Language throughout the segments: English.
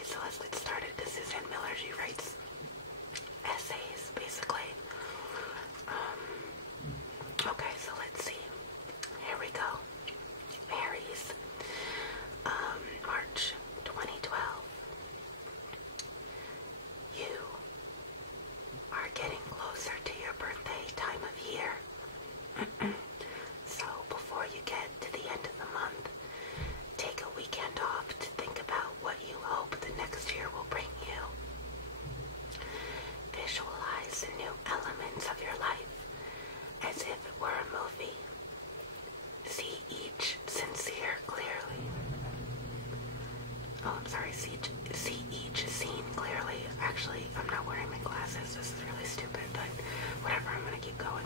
Okay, so let's get started. This is Ann Miller. She writes essays, basically. Okay, so let's see. Here we go. Aries, March 2012. You are getting closer to your birthday time of year. So before you get to the end of the month, take a weekend off to think about what you hope the next year will bring you. Visualize the new elements of your life as if it were a movie. See each sincere clearly. Oh, I'm sorry, see each scene clearly. Actually, I'm not wearing my glasses. This is really stupid, but whatever, I'm gonna keep going.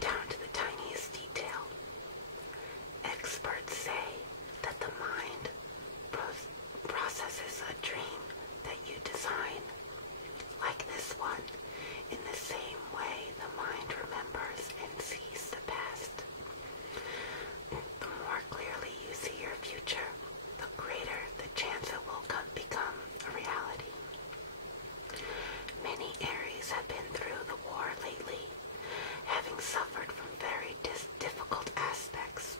Down to the tiniest detail. Experts say that the mind processes a dream that you design, like this one, in the same way the mind remembers and sees the past. The more clearly you see your future, the greater the chance it will become a reality. Many Aries have been through the war lately, having suffered from very difficult aspects.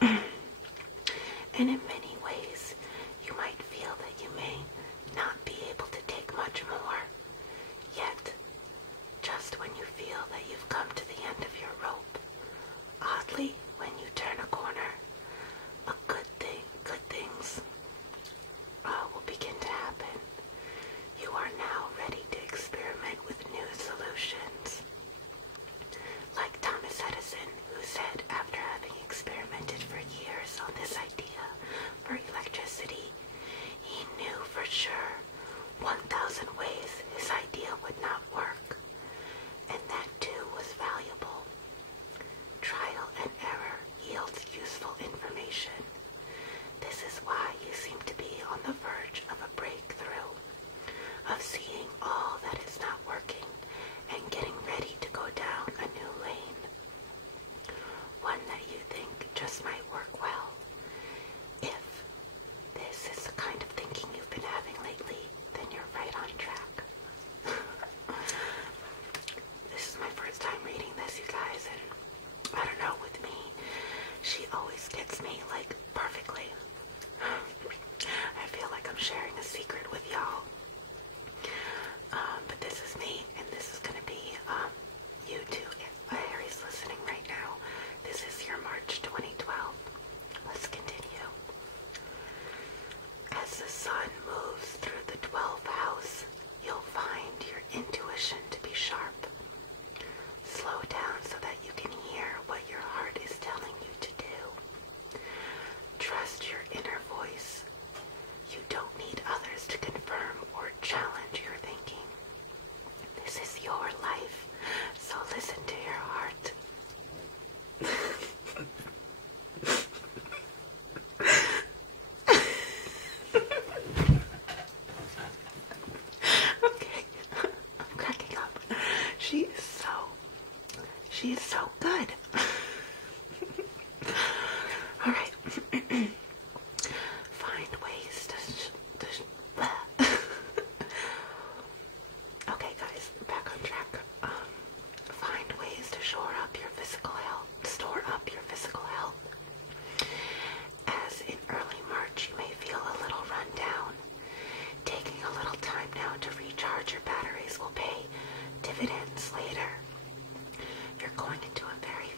And in many ways, you might feel that you may not be able to take much more. Yet, just when you feel that you've come to the end of your rope, oddly, when you turn a corner, good things will begin to happen. You are now ready to experiment with new solutions. Like Thomas Edison, who said after having experimented for years on this idea for electricity, he knew for sure 1,000 ways his idea would not work, and that too was valuable. Trial and error yields useful information. This is why you seem to be on the verge of a breakthrough, of seeing all that is not working and getting ready to go down a new lane. One that you think just might work well. If this is the kind of thinking you've been having lately, then you're right on track. This is my first time reading this, you guys, and I don't know, with me, she always gets me, like, perfectly. I feel like I'm sharing a secret with y'all. But this is me, and this is gonna be, you too, Aries listening right now. This is your March 2012. Let's continue. As the sun moves through the 12th house, you'll find your intuition to be sharp. Slow down so that you can hear what your heart is telling you to do. Trust your inner voice. You don't need others to confirm or challenge your thinking. This is your life, so listen to your heart. Okay, I'm cracking up. She is so good. All right. Find ways to okay, guys, back on track. Find ways to shore up your physical health. Store up your physical health. As in early March, you may feel a little run down. Taking a little time now to recharge your batteries will pay dividends later. You're going into a very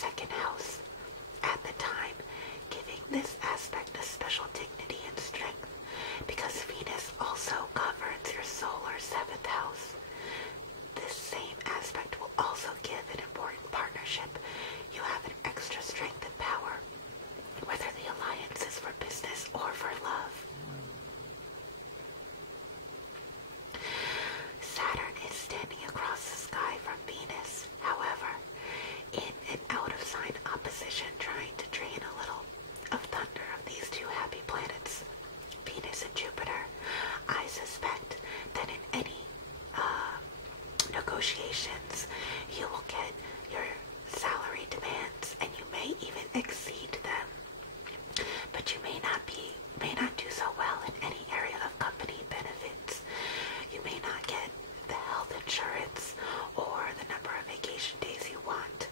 second house at the time, giving this aspect a special dignity and strength because Venus also governs your solar 7th house. This same aspect will also give an important partnership. You have an extra strength and power, whether the alliance is for business or for love. Saturn is standing across the sky from Venus, however, in an out-of-sign opposition, trying to drain a little of thunder of these two happy planets, Venus and Jupiter. I suspect that in any negotiations, you will get your salary demands, and you may even exceed them. But you may not do so well in any area of company benefits. You may not get the health insurance or the number of vacation days you want.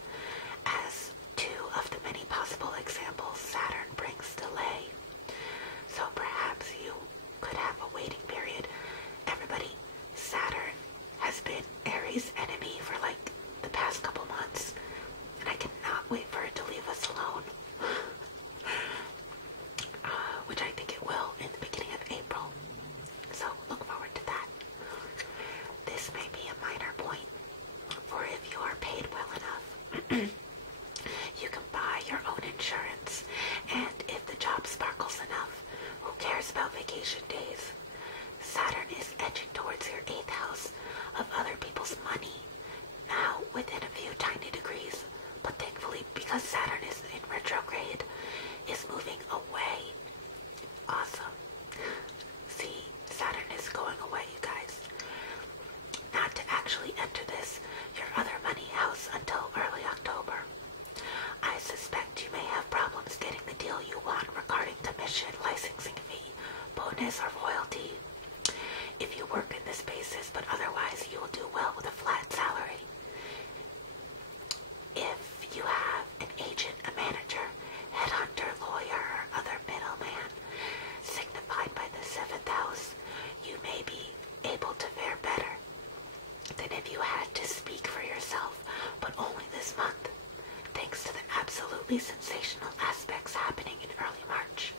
As two of the many possible examples, Saturn brings delay. So perhaps you could have a waiting period. Everybody, Saturn has been Aries' enemy for like the past couple months, and I cannot wait for it to leave us alone. Which I think it will in the beginning of April. So look forward to that. This may be a minor point, for if you are paid well enough, you can buy your own insurance, and if the job sparkles enough, who cares about vacation days? Saturn is edging towards your 8th house of other people's money, now within a few tiny degrees, but thankfully, because Saturn is in retrograde, is moving away. Awesome. See, Saturn is going away, you guys. Not to actually enter this, your other money house, until early October. I suspect you may have problems getting the deal you want regarding commission, licensing fee, bonus, or royalty. If you work in this basis, but otherwise you will do well with a flat salary. If you have an agent, a manager, headhunter, lawyer, or other middleman, signified by the 7th house, you may be able to fare better than if you had to speak for yourself, but only this month, thanks to the absolutely sensational aspects happening in early March.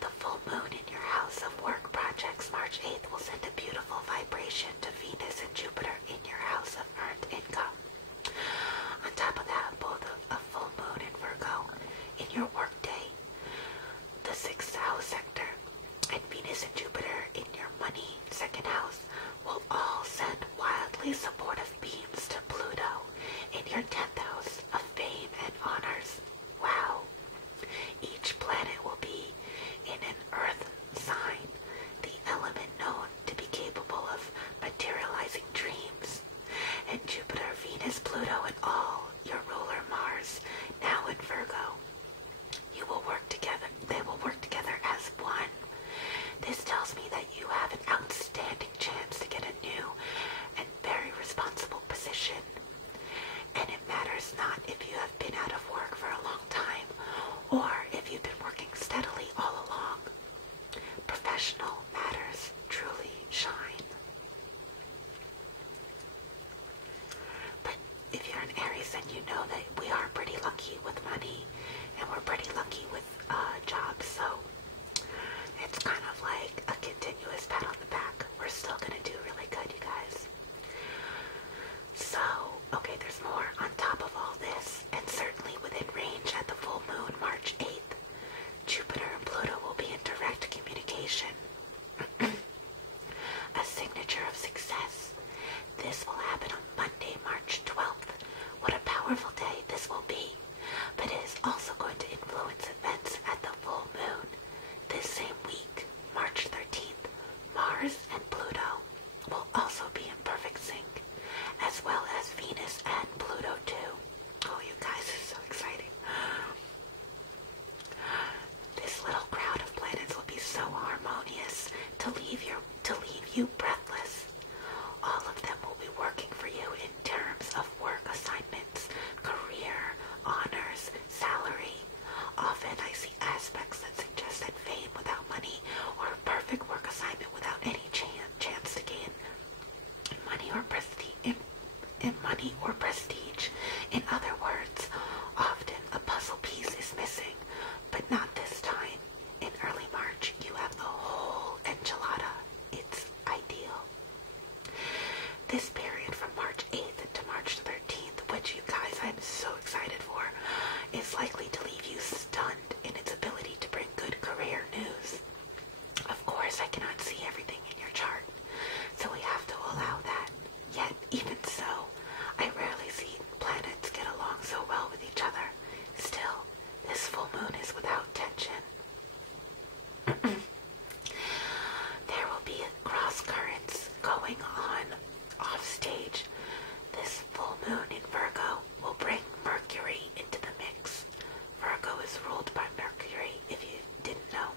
The full moon in your house of work projects, March 8th, will send a beautiful vibration to Venus and Jupiter in your house of earned income. On top of that, both a full moon in Virgo in your work day, the 6th house sector, and Venus and Jupiter in your money 2nd house will all send wildly supportive beams to Pluto in your 10th house of fame and honors. Wow! Each planet will be in an earth sign, the element known to be capable of materializing dreams. And Jupiter, Venus, Pluto, and all your ruler Mars, now in Virgo. You will work together. They will work together as one. This tells me that you have an outstanding chance to get a new and very responsible position. And it matters not if you have been out of work for a long time or if you've been working steadily all along. Professional matters truly shine. But if you're an Aries, then you know that we are pretty lucky with money, and we're pretty lucky with jobs, so it's kind of like a continuous pat on the back. We're still gonna do really good, you guys. So, okay, there's more on top of all this, and certainly within range at the full moon, March 8th, Jupiter and Pluto will be in direct communication. A signature of success. This will happen on Monday, March 12th. What a powerful day this will be. But it is also going to influence events at the full moon. This same week, March 13th, Mars and Pluto will also be in perfect sync, as well as Venus and Pluto too. Oh, you guys are so exciting. This little crowd of planets will be so harmonious to leave you breathless. All of them will be working for you in terms of work assignments, career, honors, salary. Often I see aspects that suggest that fame without money or a perfect work assignment without any chance to gain money or prestige. In other words, is missing, but not this time. In early March, you have the whole enchilada. It's ideal. This period from March 8th to March 13th, which you guys I'm so excited for, is likely to leave you stunned in its ability to bring good career news. Of course, I cannot see everything in your chart, so we have to allow that. Yet, even so, I rarely see planets get along so well with each other. Still, this full moon is without tension. There will be cross currents going on off stage. This full moon in Virgo will bring Mercury into the mix. Virgo is ruled by Mercury, if you didn't know.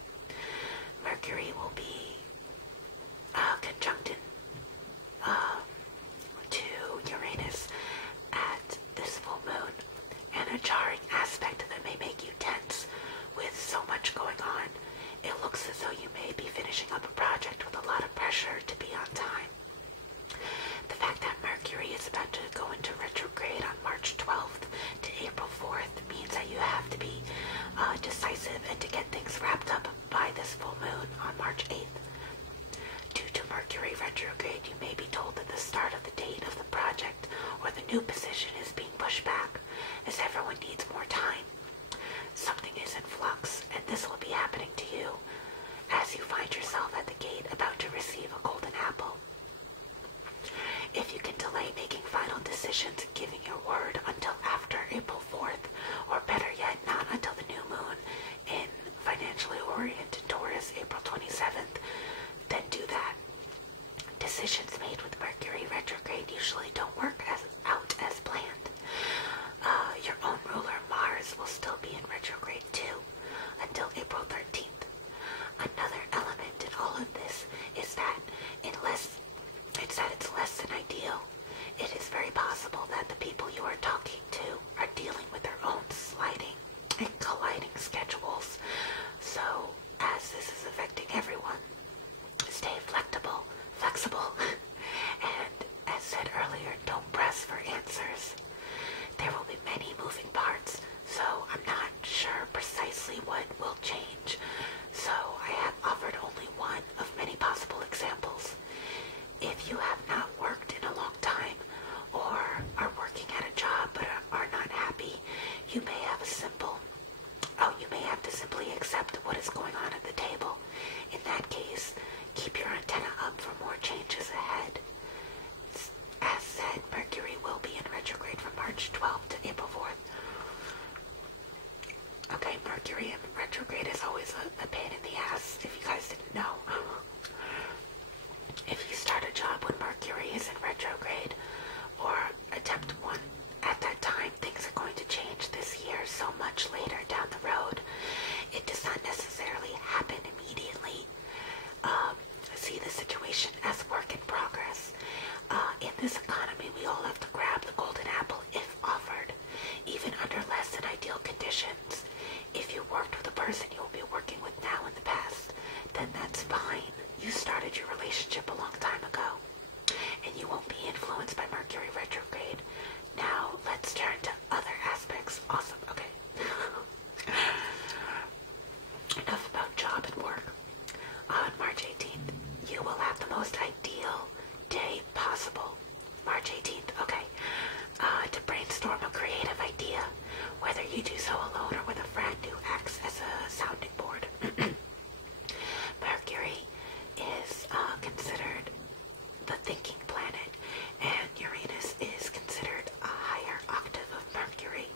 Mercury will be conjuncted to Uranus at this full moon, and a jarring aspect that may make you tense with so much going on. It looks as though you may be finishing up a project with a lot of pressure to be on time. The fact that Mercury is about to go into retrograde on March 12th to April 4th means that you have to be decisive and to get things wrapped up by this full moon on March 8th. Due to Mercury retrograde, you may be told that the start of the date of the project or the new position is being pushed back, as everyone needs more time. Something is in flux, and this will be happening to you as you find yourself at the gate about to receive a golden apple. If you can delay making final decisions and giving your word until after April 4th, or better yet, not until the new moon in financially oriented Taurus, April 27th, then do that. Decisions made with Mercury retrograde usually don't work out as planned. Your own ruler, Mars, will still be in retrograde too, until April 13th. Another element in all of this is that it's less than ideal. It is very possible that the people you are talking to are dealing with their own sliding and colliding schedules. So, as this is affecting everyone, stay flexible, and as said earlier, don't press for answers. There will be many moving parts, so I'm not sure precisely what will change, so I have offered only one of many possible examples. If you have not worked in a long time, or are working at a job but are not happy, you may have to simply accept what is going on at the table. In that case, keep your antenna up for more changes ahead. As said, Mercury will be in retrograde from March 12th to April 4th. Okay, Mercury in retrograde is always a pain in the ass, if you guys didn't know. If you start a job when Mercury is in retrograde, or attempt one at that time, things are going to change this year so much later down the road. It does not necessarily happen immediately. See the situation as work in progress. In this economy, we all have to grab the golden apple if offered, even under less than ideal conditions. If you worked with a person you will be working with now in the past, then that's fine. You started your relationship a long time ago, and you won't be influenced by Mercury retrograde. Now, let's turn to other aspects. Awesome, okay. Enough about job and work. On March 18th, you will have the most ideal day possible. March 18th, okay. To brainstorm a creative idea, whether you do so alone or with a friend who acts as a sounding board. Mercury is considered the thinking planet, and Uranus is considered a higher octave of Mercury.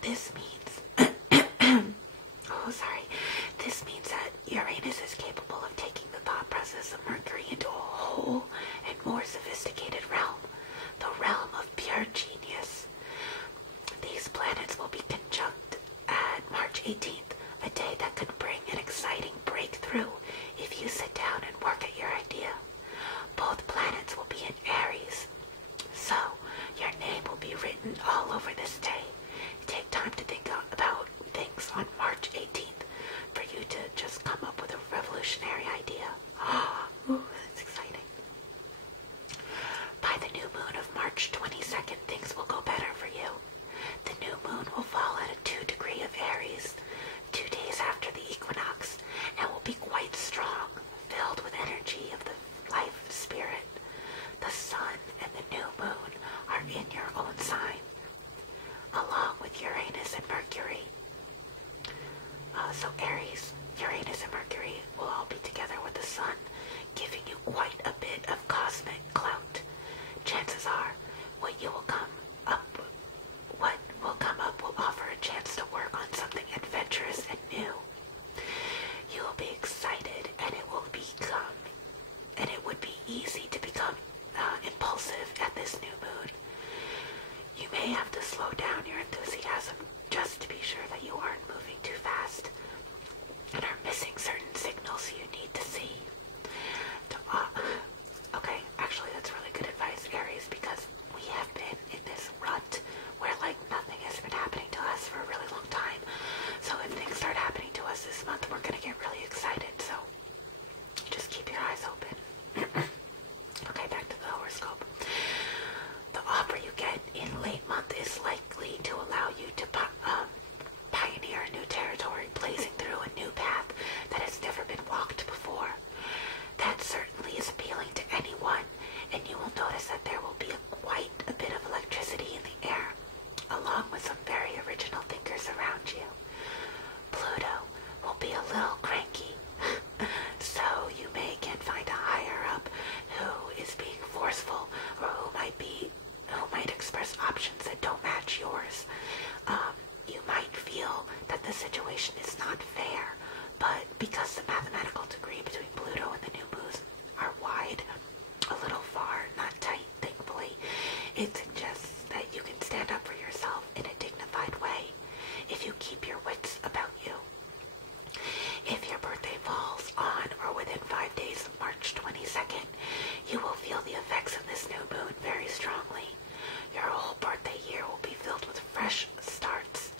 This means This means that Uranus is capable of taking the thought process of Mercury into a whole and more sophisticated realm, the realm of pure genius. These planets will be conjunct at March 18th, a day that could bring an exciting breakthrough if you sit down and work at your idea. Both planets will be in Aries, so your name will be written all over this day. Take time to think about things on March 18th for you to just come up with a revolutionary idea. Ooh, that's exciting. By the new moon of March 22nd, things will go better for you. The new moon will fall at a 2 degree of Aries, So Aries, Uranus, and Mercury will all be together with the Sun, giving you quite a bit of cosmic clout. Chances are, what will come up will offer a chance to work on something adventurous and new. You will be excited, and it would be easy to become impulsive at this new moon. You may have to slow down your enthusiasm just to be sure that you aren't moving too fast and are missing certain signals you need to see. Okay, actually that's really good advice, Aries, because we have been in this rut where like nothing has been happening to us for a really long time. So if things start happening to us this month, we're gonna get really excited. So just keep your eyes open. Okay, back to the horoscope. The offer you get in late month is likely to allow you to pioneer a new territory, blazing through a new path that has never been walked before. That certainly is appealing to anyone, and you will notice that there will be quite a bit of electricity in the air, along with some very original thinkers around you. Pluto will be a little cranky, so you may again find a higher up who is being forceful, or who might express options that don't match yours. You might feel that the situation is not fair, but because the mathematical degree between Pluto and the new moons are wide, a little far, not tight, thankfully, it suggests that you can stand up for yourself in a dignified way if you keep your wits about you. If your birthday falls on or within 5 days of March 22nd, you will feel the effects of this new moon very strongly. Your whole birthday year will be filled with fresh starts.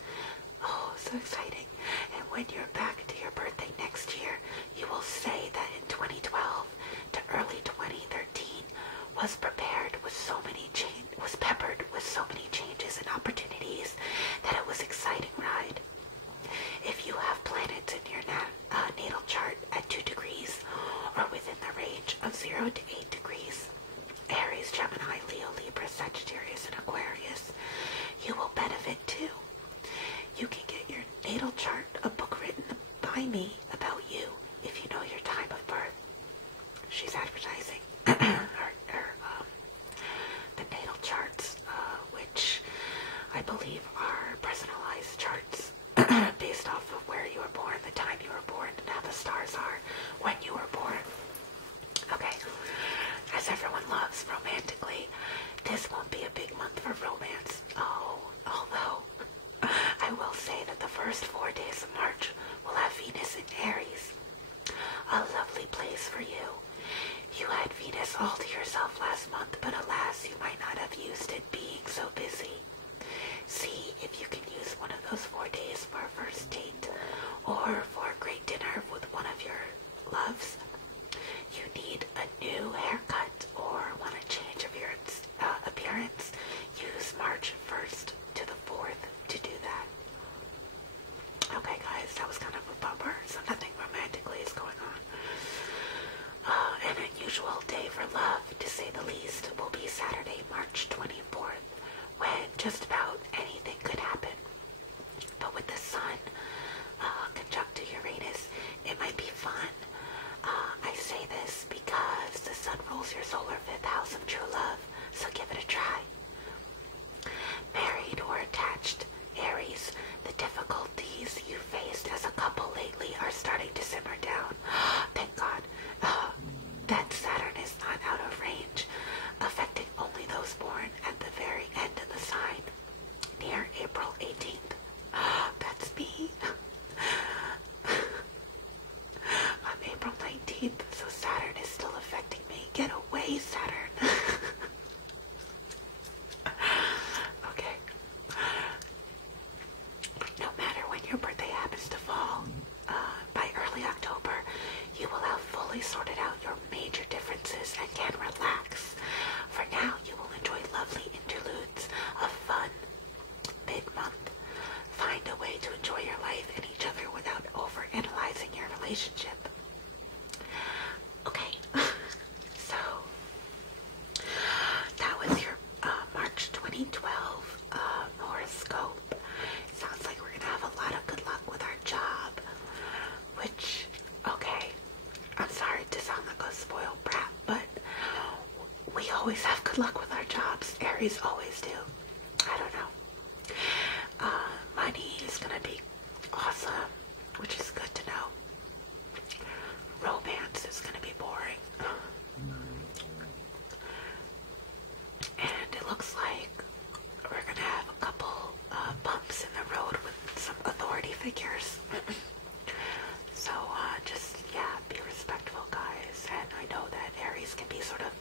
Oh, so exciting. And when you're back to your birthday next year, you will say that in 2012 to early 2013 was peppered with so many changes and opportunities that it was an exciting ride. If you have planets in your natal chart at 2 degrees or within the range of 0 to 8 degrees, Aries, Gemini, Leo, Libra, Sagittarius, and Aquarius, you will benefit too. You can get your natal chart, a book written by me about you, if you know your time of birth. She's advertising the natal charts, which I believe are personalized charts based off of where you were born, the time you were born, and how the stars are when you were born. Okay, as everyone loves romantically, this won't be a big month for romance. Although I will say that the first 4 days of March will have Venus in Aries. A lovely place for you. You had Venus all to yourself last month, but alas, you might not have used it being so busy. See if you can use one of those 4 days for a first date, or for a great dinner with one of your loves. You need a new haircut or want a change of your appearance, use March 1st to the 4th to do that. Okay guys, that was kind of a bummer, so nothing romantically is going on. An unusual day for love, to say the least, will be Saturday, March 24th, when just about anything could happen. But with the Sun conjunct to Uranus, it might be fun. I say this because the Sun rules your solar 5th house of true love, so give it a try. Married or attached, Aries, the difficulties you faced as a couple lately are starting to simmer down. Thank God. That Saturn is not out of range, affecting only those born at the very end of the sign, near April 18th. That's me. I'm April 19th, so Saturn is still affecting me. Get away, Saturn. Okay. No matter when your birthday happens to fall, by early October, you will have fully sorted out your major differences and can relax. For now, you will enjoy lovely interludes of fun mid-month. Find a way to enjoy your life and each other without overanalyzing your relationship. Okay, so that was your March 2012 horoscope. Sounds like we're going to have a lot of good luck with our job, Aries do. I don't know. Money is gonna be awesome, which is good to know. Romance is gonna be boring. And it looks like we're gonna have a couple bumps in the road with some authority figures. So just, yeah, be respectful, guys. And I know that Aries can be sort of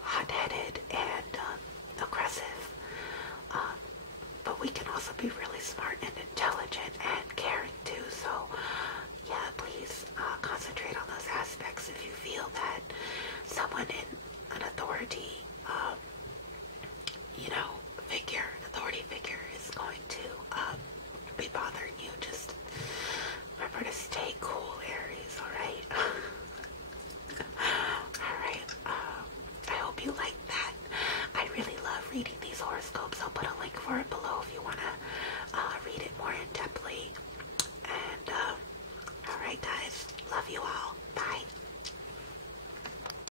hot-headed and aggressive. But we can also be really smart and intelligent and caring too. So, yeah, please concentrate on those aspects if you feel that someone in an authority, authority figure is going to be bothering you. Just remember to stay cool, Aries, alright? Alright, I hope you like that. I really love reading these horoscopes. I'll put a link for it below if you want to read it more in-depthly. And, alright guys, love you all.